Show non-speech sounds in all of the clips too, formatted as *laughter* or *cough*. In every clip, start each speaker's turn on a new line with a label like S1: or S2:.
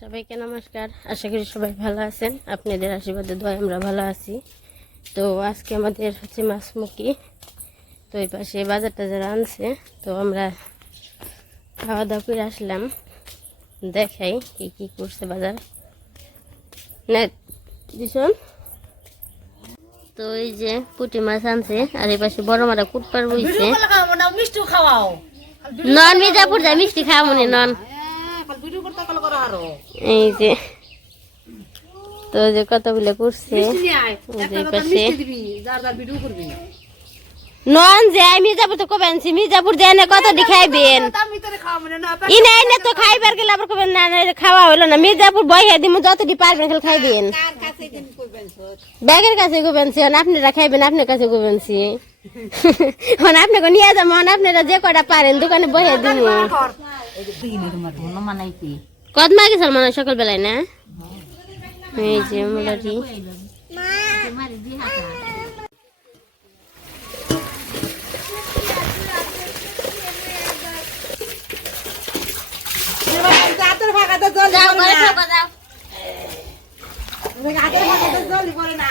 S1: সবাইকে নমস্কার। আশা করি সবাই ভালো আছেন। আপনাদের আশীর্বাদে দয় আমরা ভালো আছি। তো আজকে আমাদের হচ্ছে মাছমুখি। তো এই পাশে বাজার টাজার আনছে তো আমরা খাওয়া দাওয়া করে আসলাম। দেখাই কি কি করছে বাজার। না তো এই যে পুঁটি মাছ আনছে আর এই পাশে বড় মারা কুটপার বইছে। নন মির্জাপুর যায় মিষ্টি খাওয়া মনে নন।
S2: ভিডিও করতে কালো করো আরও।
S1: এই যে তো যে কতগুলো করছে যে
S2: দিবি
S1: নন যে মির্জাপুর তো কবেন মির্জাপুর দেয় না কত খাইবেন
S2: মানে
S1: ইনা ইনা তো খাইবার গেলে আবার কবেন না না, খাওয়া হলো না মির্জাপুর বইয়া দিমু যতটি পারবেন খালি খাইবেন ব্যাগের কাছে গোবেন সি আপনারা খাইবেন আপনার কাছে গোবেন সি হন আপনাকে নিয়ে যাব আপনারা যে কটা পারেন দোকানে বইয়া দিমু
S2: মানাইতি
S1: কত মা গেছিল মনে হয় সকালবেলায় না? এই যে মোটামুটি
S2: ভাগাতে জল
S1: যাও ঘরে ঢোকো, যাও
S2: হাতের ভাগাতে জল পড়ে না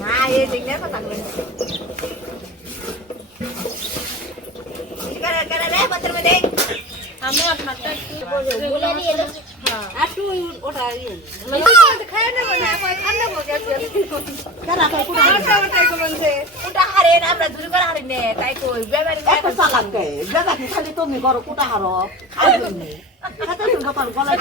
S2: মা এই দিনে কথা কই করে করে রে পত্র মে আমি আপনারটা
S3: তুমি করো কুটা হারো দোকান গলায়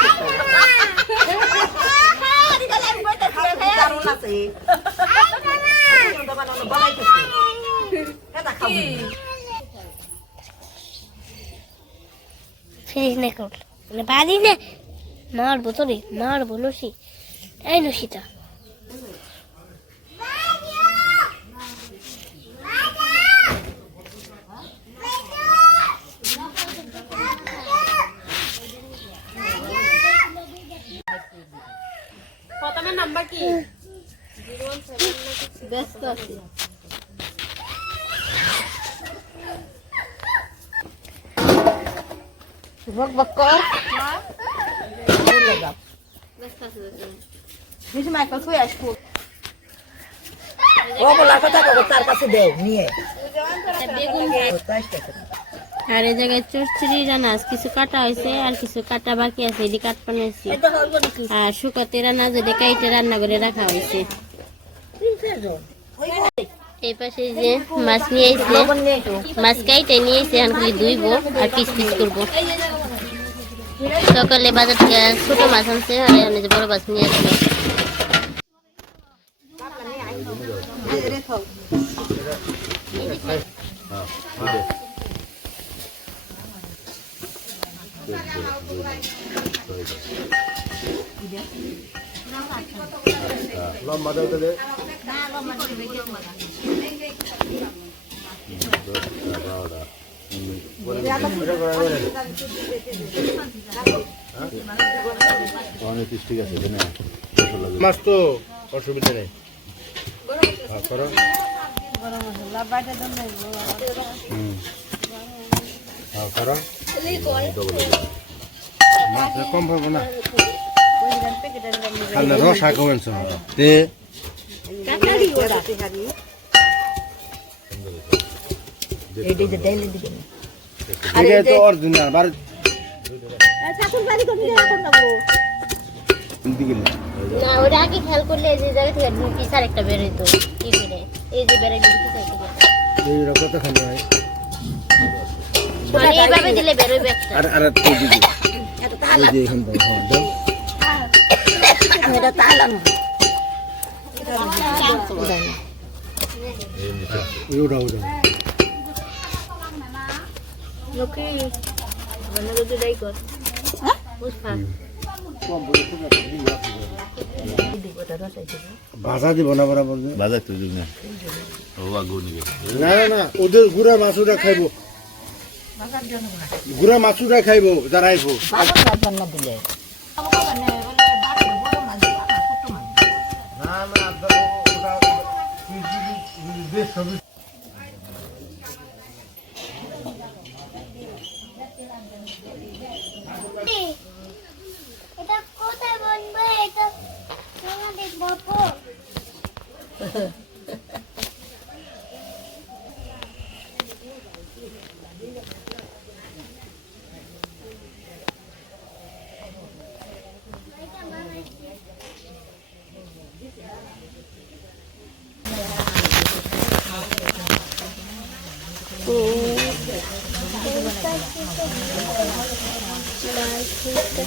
S4: ফিনিশ না করল মানে পারি না মারবো তো রে মারবো নসি এই নসিটা
S1: প্রথমে নাম্বার কি? ব্যস্ত আছি।
S3: বক বক কর। ও বলা কথা কব তার কাছে দে নিয়ে
S1: বেগুন
S3: তাই
S1: আর এই জায়গায় চুরচুরি রানাস কিছু কাটা হয়েছে আর কিছু কাটা বাকি আছে এটি কাট পানিয়েছি
S3: এটা হইব নাকি
S1: আর শুকাতে রান্না যদি কাইটে রান্না করে রাখা হয়েছে। এই পাশে যে মাছ নিয়ে এসে। মাছ কাইটে নিয়ে এসে এখন খালি ধুইবো আর পিস পিস করব। সকালে বাজার থেকে ছোট মাছ আনছে, আর এখন এই যে বড় মাছ নিয়ে আসবে
S5: লম্বা দাও তাহলে অনেক ঠিক আছে মাছ তো অসুবিধা নেই। করো। করো। মাছ কম পাবো না। রসা তে এটা তো অরিজিনাল বার
S3: ঠাকুর বাড়ি কোন দিকে রাখুন না গো
S5: দিকে
S1: না ওটা আগে খেয়াল করলে যে জায়গা থেকে পিস আর একটা বেরোতো কি করে এই যে বেড়ে দিতে চাইছি
S5: এইটা কতখানি হয়
S1: মানে এইভাবে দিলে বেরোবে একটা
S5: আর আর তুই দিবি ওই যে এখান থেকে হ্যাঁ দাও
S3: এটা তাহলাম
S5: ওটা ওটা
S1: লোকে মানে যদি দাই কর বুঝবা
S5: ভাষা দিব না বরাবর।
S6: বাজার তুই দিবি না ও আগুন নিবে
S5: না না না ওদের গুড়া মাছুরা খাইবো গুড়া মাছুরা খাইবো যারা আইবো
S3: দিলে
S5: না না
S4: এটা কোথায় বনবে এটা তোমাদের *laughs*
S1: এই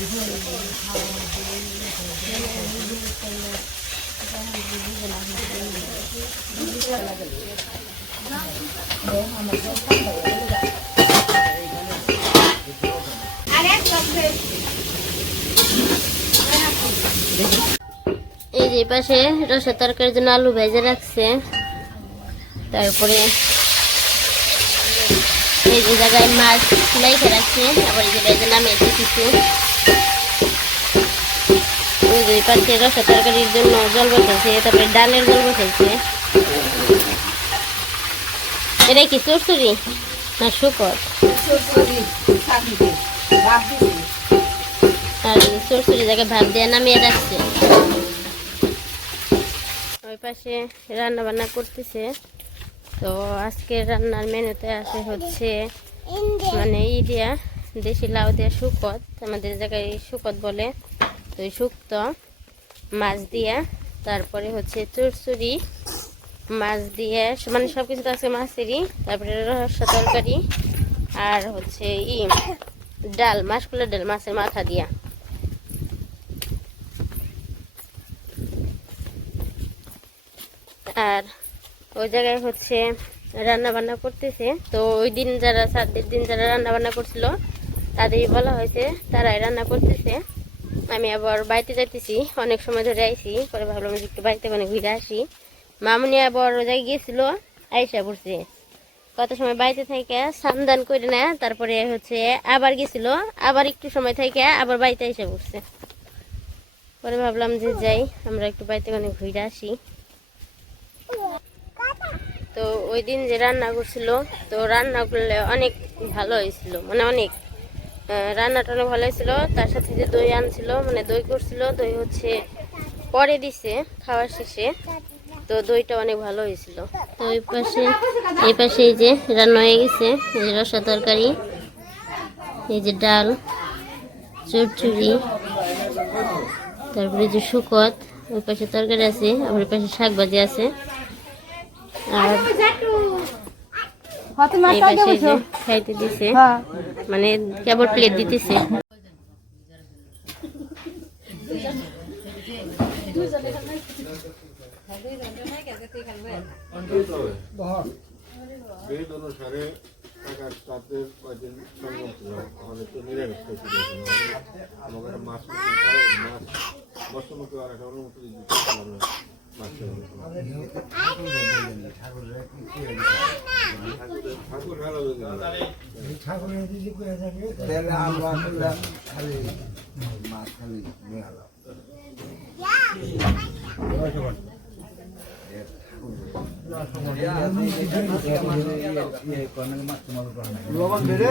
S1: যে পাশে রসা তরকারির জন্য আলু ভেজে রাখছে। তারপরে এই যে জায়গায় মাছ লাইখে রাখছে, আবার এই যে ভেজে নামিয়েছে কিছু। পাশে রসা তরকারির জন্য জল বসাইছে তারপরে ডালের জল বসাইছে। এটা কি চুরচুরি না শুকর? আর চুরচুরি জায়গায় ভাত দিয়ে নামিয়ে রাখছে। ওই পাশে রান্না বান্না করতেছে। তো আজকে রান্নার মেনুতে আসে হচ্ছে মানে ই দিয়া দেশি লাউ দিয়া শুকত আমাদের জায়গায় শুকত বলে তো শুক্ত। মাছ দিয়া, তারপরে হচ্ছে চুরচুরি, মাছ দিয়ে মানে সব কিছু তো আজকে মাছেরই, তারপরে রহস্য তরকারি, আর হচ্ছে ই, ডাল, মাছগুলো ডাল, মাছের মাথা দিয়া। আর ওই জায়গায় হচ্ছে রান্না বান্না করতেছে। তো ওই দিন যারা সাতদের দিন যারা রান্না বান্না করছিল, তাদেরই বলা হয়েছে, তারাই রান্না করতেছে। আমি আবার বাড়িতে যাইতেছি, অনেক সময় ধরে আইছি, পরে ভাবলাম যে একটু বাড়িতে মানে ঘুরে আসি। মামুনি আবার ওই জায়গায় গিয়েছিল আইসা পড়ছে। কত সময় বাড়িতে থেকে সামদান করে না, তারপরে হচ্ছে আবার গেছিল আবার একটু সময় থেকে, আবার বাড়িতে এসে পড়ছে। পরে ভাবলাম যে যাই, আমরা একটু বাড়িতে মানে ঘুরে আসি। তো ওই দিন যে রান্না করছিল, তো রান্না করলে অনেক ভালো হয়েছিল মানে অনেক। আহ, রান্নাটা অনেক ভালো হয়েছিল। তার সাথে যে দই আনছিল মানে দই করছিল দই হচ্ছে পরে দিছে খাওয়ার শেষে। তো দইটা অনেক ভালো হয়েছিল। তো ওই পাশে এই পাশে এই যে রান্না হয়ে গেছে এই যে রসা তরকারি এই যে ডাল চুরচুরি তারপরে যে শুকত ওই পাশে তরকারি আছে আমার পাশে শাক ভাজি আছে। আর এই পাশে যে খাইতে দিছে। মানে কেবল প্লেট দিতেছে।
S5: মাছ মাছ বসমুখী আর একটা অনুমতি দিতে
S7: তাহলে আমরা আসলে খালি মাছ খালি নিয়ে এলাম। লবণ বেড়ে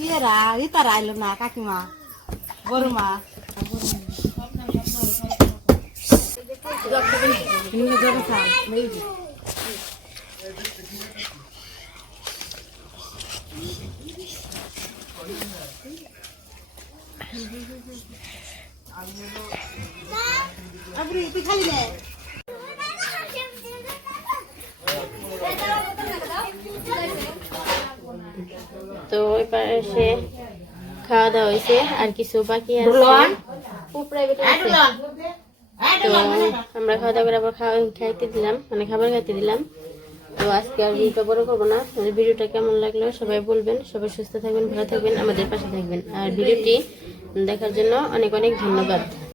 S2: ইয়েরা ইতারা আইলো না কাকিমা। বড় মা আপনি তুই খালি নে
S1: তো ওই পাশে খাওয়া দাওয়া হয়েছে আর কিছু বাকি আছে। তো আমরা খাওয়া দাওয়া করে আবার খাওয়া খাইতে দিলাম মানে খাবার খাইতে দিলাম। তো আজকে আর ভিডিওটা বড় করব না ভিডিওটা কেমন লাগল সবাই বলবেন সবাই সুস্থ থাকবেন ভালো থাকবেন আমাদের পাশে থাকবেন। আর ভিডিওটি দেখার জন্য অনেক অনেক ধন্যবাদ।